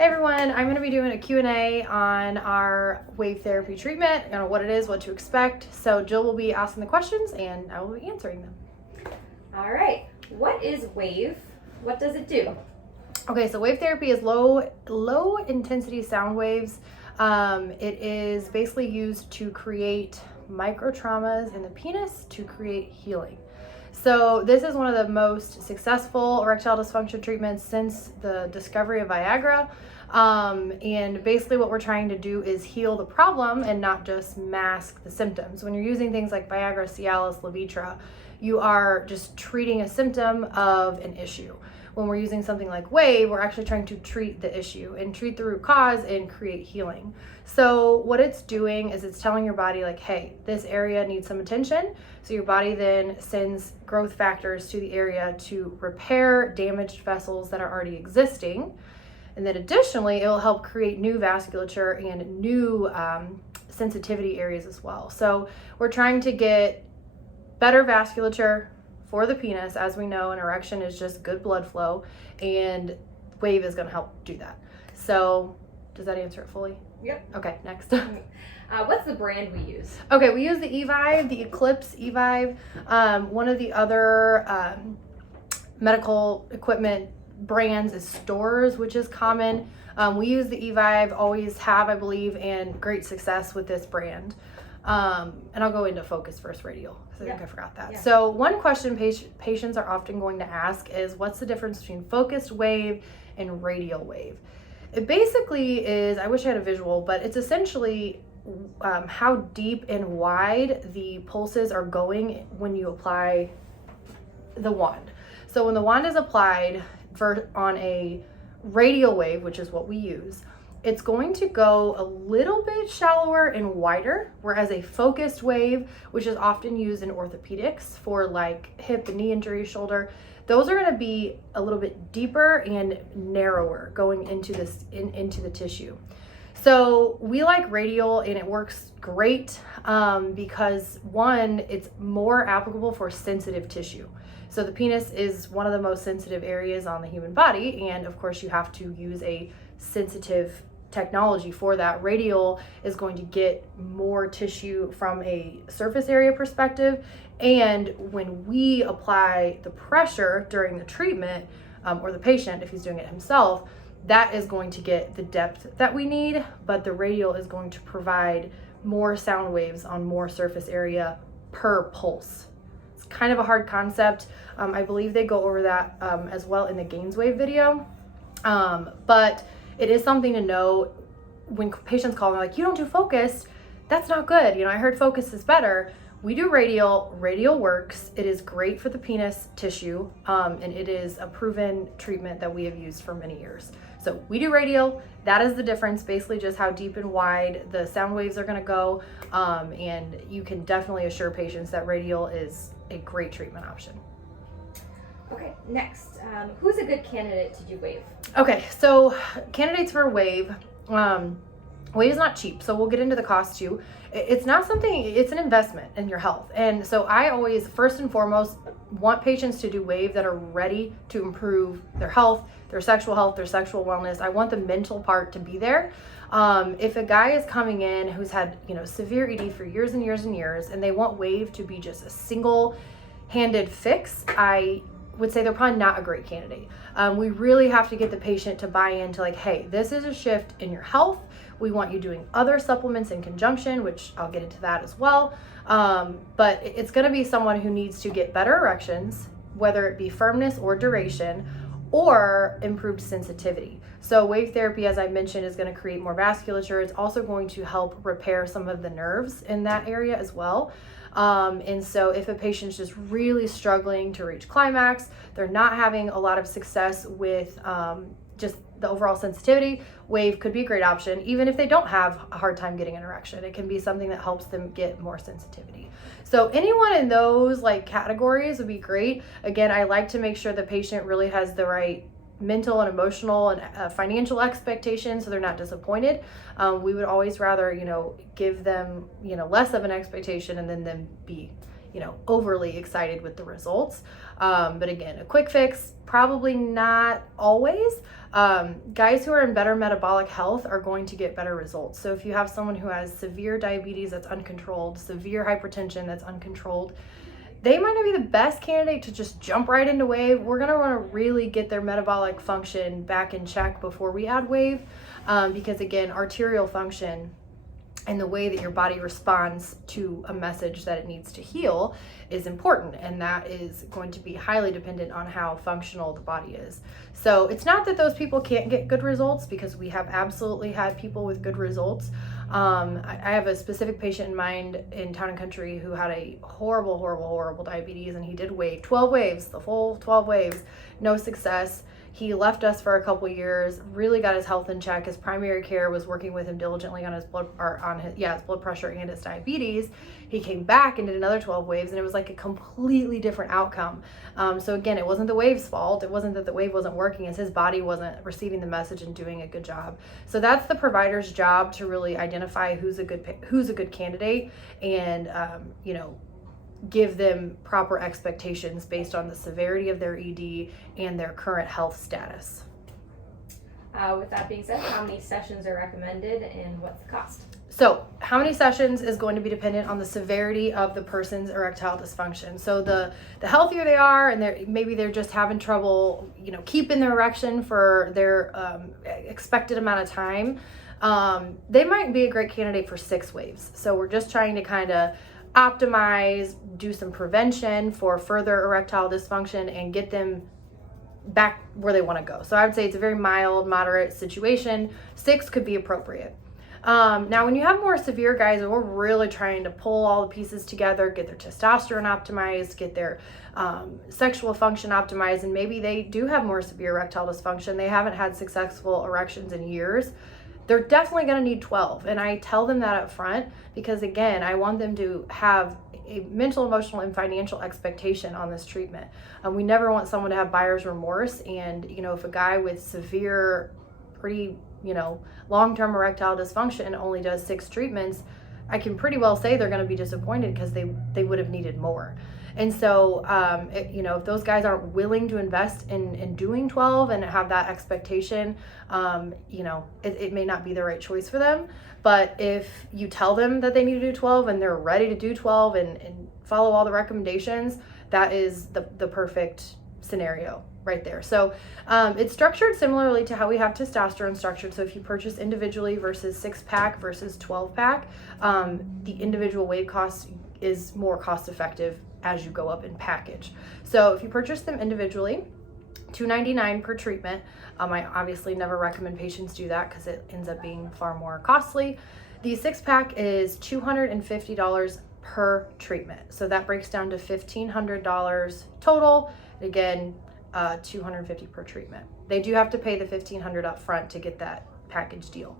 Hey everyone, I'm going to be doing a Q&A on our wave therapy treatment, what it is, what to expect. So Jill will be asking the questions and I will be answering them. All right, what is wave? What does it do? Okay, so wave therapy is low intensity sound waves. It is basically used to create micro traumas in the penis to create healing. So this is one of the most successful erectile dysfunction treatments since the discovery of Viagra. And basically what we're trying to do is heal the problem and not just mask the symptoms. When you're using things like Viagra, Cialis, Levitra, you are just treating a symptom of an issue. When we're using something like wave, we're actually trying to treat the issue and treat the root cause and create healing. So what it's doing is it's telling your body like, hey, this area needs some attention. So your body then sends growth factors to the area to repair damaged vessels that are already existing. And then additionally, it will help create new vasculature and new sensitivity areas as well. So we're trying to get better vasculature for the penis. As we know, an erection is just good blood flow, and wave is going to help do that. So does that answer it fully? Yep. Okay, next. What's the brand we use? Okay, we use the eVive, the Eclipse eVive. One of the other medical equipment brands is Stores, which is common. We use the eVive, always have, I believe, and great success with this brand. And I'll go into focus first radial because I think I forgot that. Yeah. So one question patients are often going to ask is, what's the difference between focused wave and radial wave? It basically is, I wish I had a visual, but it's essentially how deep and wide the pulses are going when you apply the wand. So when the wand is applied on a radial wave, which is what we use, it's going to go a little bit shallower and wider, whereas a focused wave, which is often used in orthopedics for like hip and knee injury, shoulder, those are going to be a little bit deeper and narrower going into into the tissue. So we like radial, and it works great because one, it's more applicable for sensitive tissue. So the penis is one of the most sensitive areas on the human body, and of course you have to use a sensitive technology for that. Radial is going to get more tissue from a surface area perspective, and when we apply the pressure during the treatment, or the patient, if he's doing it himself, that is going to get the depth that we need, but the radial is going to provide more sound waves on more surface area per pulse. It's kind of a hard concept. I believe they go over that as well in the gains wave video, but it is something to know when patients call and they're like, you don't do focused, that's not good. I heard focus is better. We do radial. Radial works. It is great for the penis tissue, and it is a proven treatment that we have used for many years. So we do radial. That is the difference, basically just how deep and wide the sound waves are going to go, and you can definitely assure patients that radial is a great treatment option. Okay, next, who's a good candidate to do wave? Okay, so candidates for wave. Wave is not cheap, so we'll get into the cost too. It's not something, it's an investment in your health. And so I always, first and foremost, want patients to do wave that are ready to improve their health, their sexual wellness. I want the mental part to be there. If a guy is coming in who's had, severe ED for years and years and years, and they want wave to be just a single-handed fix, I would say they're probably not a great candidate. We really have to get the patient to buy into like, hey, this is a shift in your health. We want you doing other supplements in conjunction, which I'll get into that as well. But it's going to be someone who needs to get better erections, whether it be firmness or duration, or improved sensitivity. So wave therapy, as I mentioned, is going to create more vasculature. It's also going to help repair some of the nerves in that area as well. And so if a patient's just really struggling to reach climax, they're not having a lot of success with just the overall sensitivity, wave could be a great option. Even if they don't have a hard time getting an erection, it can be something that helps them get more sensitivity. So anyone in those categories would be great. Again, I like to make sure the patient really has the right mental and emotional and financial expectations so they're not disappointed. We would always rather, give them, less of an expectation and then them be, overly excited with the results. But again, a quick fix, probably not always. Guys who are in better metabolic health are going to get better results. So if you have someone who has severe diabetes that's uncontrolled, severe hypertension that's uncontrolled, they might not be the best candidate to just jump right into wave. We're going to want to really get their metabolic function back in check before we add wave, because again, arterial function and the way that your body responds to a message that it needs to heal is important, and that is going to be highly dependent on how functional the body is. So it's not that those people can't get good results, because we have absolutely had people with good results. I have a specific patient in mind in Town and Country who had a horrible diabetes, and he did 12 waves, the full 12 waves, no success. He left us for a couple years, really got his health in check. His primary care was working with him diligently on his blood pressure and his diabetes. He came back and did another 12 waves, and it was like a completely different outcome. So again, it wasn't the wave's fault. It wasn't that the wave wasn't working, it's his body wasn't receiving the message and doing a good job. So that's the provider's job, to really identify who's a good candidate, and give them proper expectations based on the severity of their ED and their current health status. With that being said, how many sessions are recommended and what's the cost? So how many sessions is going to be dependent on the severity of the person's erectile dysfunction. So the healthier they are, and maybe they're just having trouble, keeping their erection for their expected amount of time, they might be a great candidate for 6 waves. So we're just trying to kind of optimize, do some prevention for further erectile dysfunction, and get them back where they want to go. So I would say it's a very mild, moderate situation. 6 could be appropriate. Now, when you have more severe guys, we're really trying to pull all the pieces together, get their testosterone optimized, get their sexual function optimized, and maybe they do have more severe erectile dysfunction. They haven't had successful erections in years. They're definitely going to need 12. And I tell them that up front, because again, I want them to have a mental, emotional, and financial expectation on this treatment. We never want someone to have buyer's remorse. And, if a guy with severe, pretty, long-term erectile dysfunction only does 6 treatments, I can pretty well say they're going to be disappointed, because they would have needed more. And so, if those guys aren't willing to invest in doing 12 and have that expectation, it may not be the right choice for them. But if you tell them that they need to do 12 and they're ready to do 12 and follow all the recommendations, that is the perfect scenario right there. So it's structured similarly to how we have testosterone structured. So if you purchase individually versus 6-pack versus 12-pack, the individual wave cost is more cost effective as you go up in package. So if you purchase them individually, $299 per treatment. I obviously never recommend patients do that, because it ends up being far more costly. The 6-pack is $250 per treatment. So that breaks down to $1,500 total. Again, $250 per treatment. They do have to pay the $1,500 up front to get that package deal.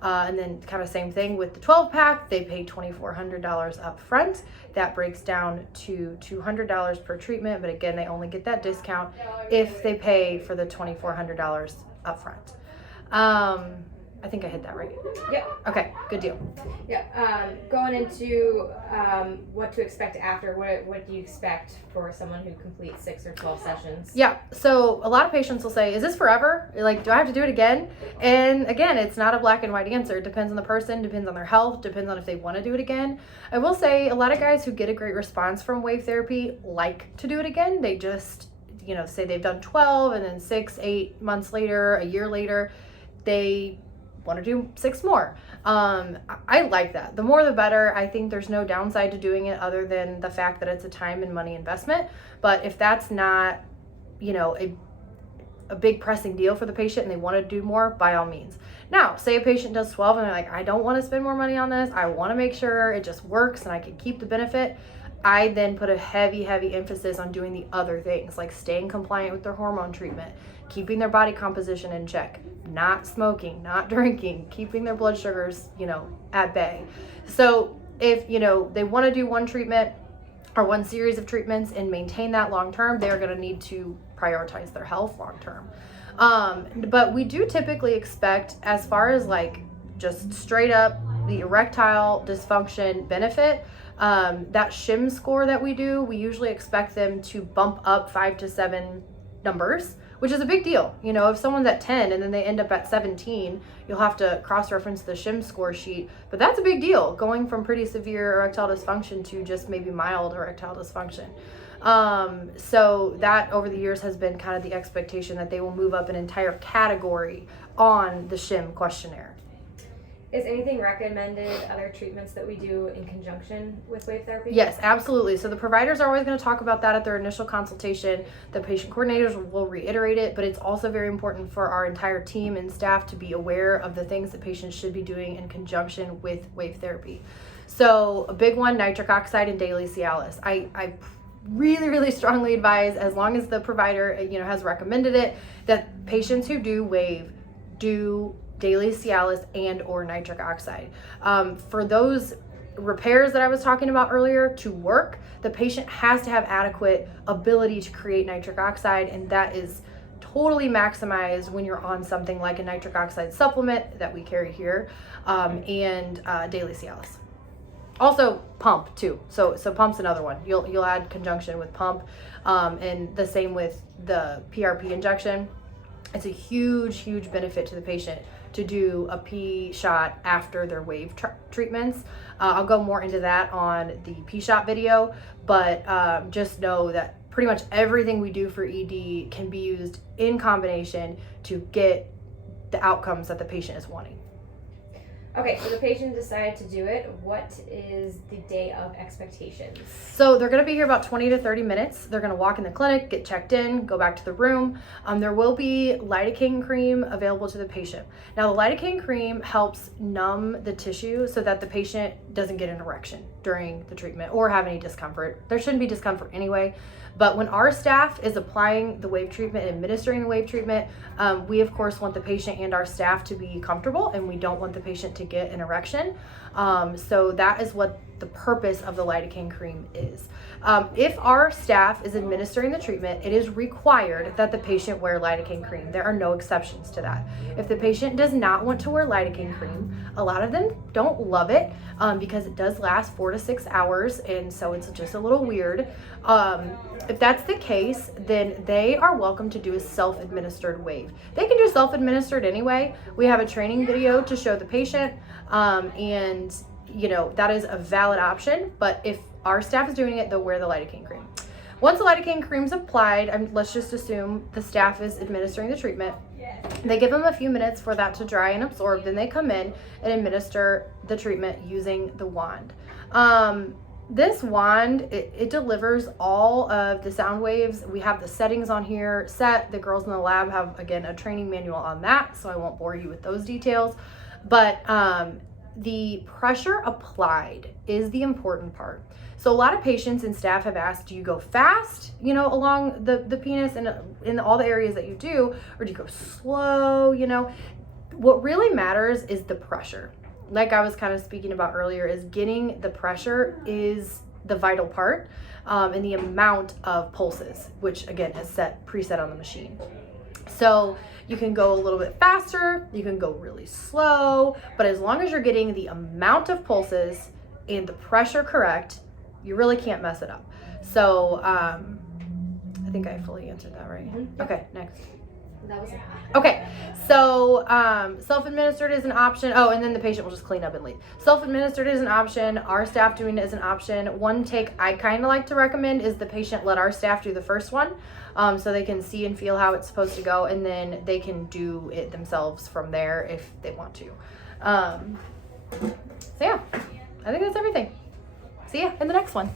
And then kind of same thing with the 12-pack, they pay $2,400 up front. That breaks down to $200 per treatment, but again, they only get that discount if they pay for the $2,400 up front. I think I hit that right. Yep. Okay, good deal. Yeah. Going into what to expect after, what do you expect for someone who completes 6 or 12 sessions? Yeah, so a lot of patients will say, is this forever? Like, do I have to do it again? And again, it's not a black and white answer. It depends on the person, depends on their health, depends on if they want to do it again. I will say a lot of guys who get a great response from wave therapy like to do it again. They just, say they've done 12 and then 6, 8 months later, a year later, they want to do 6 more. I like that. The more the better. I think there's no downside to doing it other than the fact that it's a time and money investment. But if that's not, a big pressing deal for the patient and they want to do more, by all means. Now, say a patient does 12 and they're like, I don't want to spend more money on this. I want to make sure it just works and I can keep the benefit. I then put a heavy emphasis on doing the other things, like staying compliant with their hormone treatment, keeping their body composition in check, not smoking, not drinking, keeping their blood sugars, at bay. So if, they want to do one treatment or one series of treatments and maintain that long term, they're going to need to prioritize their health long term. But we do typically expect, as far as like just straight up the erectile dysfunction benefit, That shim score that we do, we usually expect them to bump up 5 to 7 numbers, which is a big deal. You know, if someone's at 10 and then they end up at 17, you'll have to cross-reference the shim score sheet. But that's a big deal, going from pretty severe erectile dysfunction to just maybe mild erectile dysfunction. So that over the years has been kind of the expectation that they will move up an entire category on the shim questionnaire. Is anything recommended, other treatments that we do in conjunction with wave therapy? Yes, absolutely. So the providers are always going to talk about that at their initial consultation. The patient coordinators will reiterate it, but it's also very important for our entire team and staff to be aware of the things that patients should be doing in conjunction with wave therapy. So a big one, nitric oxide and daily Cialis. I really strongly advise, as long as the provider has recommended it, that patients who do wave do daily Cialis and or nitric oxide. For those repairs that I was talking about earlier to work, the patient has to have adequate ability to create nitric oxide, and that is totally maximized when you're on something like a nitric oxide supplement that we carry here, and daily Cialis. Also pump too. So pump's another one. You'll add conjunction with pump, and the same with the PRP injection. It's a huge benefit to the patient to do a P shot after their wave treatments. I'll go more into that on the P shot video, but just know that pretty much everything we do for ED can be used in combination to get the outcomes that the patient is wanting. Okay, so the patient decided to do it. What is the day of expectations? So they're going to be here about 20 to 30 minutes. They're going to walk in the clinic, get checked in, go back to the room. There will be lidocaine cream available to the patient. Now, the lidocaine cream helps numb the tissue so that the patient doesn't get an erection during the treatment or have any discomfort. There shouldn't be discomfort anyway. But when our staff is applying the wave treatment and administering the wave treatment, we of course want the patient and our staff to be comfortable, and we don't want the patient to get an erection. So that is what the purpose of the lidocaine cream is. If our staff is administering the treatment, it is required that the patient wear lidocaine cream. There are no exceptions to that. If the patient does not want to wear lidocaine cream, a lot of them don't love it because it does last 4 to 6 hours, and so it's just a little weird. If that's the case, then they are welcome to do a self-administered wave. They can do self-administered anyway. We have a training video to show the patient, and that is a valid option. But if our staff is doing it, they'll wear the lidocaine cream. Once the lidocaine cream is applied, let's just assume the staff is administering the treatment. They give them a few minutes for that to dry and absorb. Then they come in and administer the treatment using the wand. This wand, it delivers all of the sound waves. We have the settings on here set. The girls in the lab have, again, a training manual on that, so I won't bore you with those details. But the pressure applied is the important part. So a lot of patients and staff have asked, do you go fast, along the penis and in all the areas that you do, or do you go slow, What really matters is the pressure. Like I was kind of speaking about earlier, is getting the pressure is the vital part, and the amount of pulses, which again is preset on the machine. So you can go a little bit faster, you can go really slow, but as long as you're getting the amount of pulses and the pressure correct, you really can't mess it up. So I think I fully answered that, right? Mm-hmm. Okay, next. That was it. Okay, so self-administered is an option. Oh, and then the patient will just clean up and leave. Self-administered is an option. Our staff doing it is an option. One take I kind of like to recommend is the patient let our staff do the first one, so they can see and feel how it's supposed to go, and then they can do it themselves from there if they want to. So yeah, I think that's everything. See ya in the next one.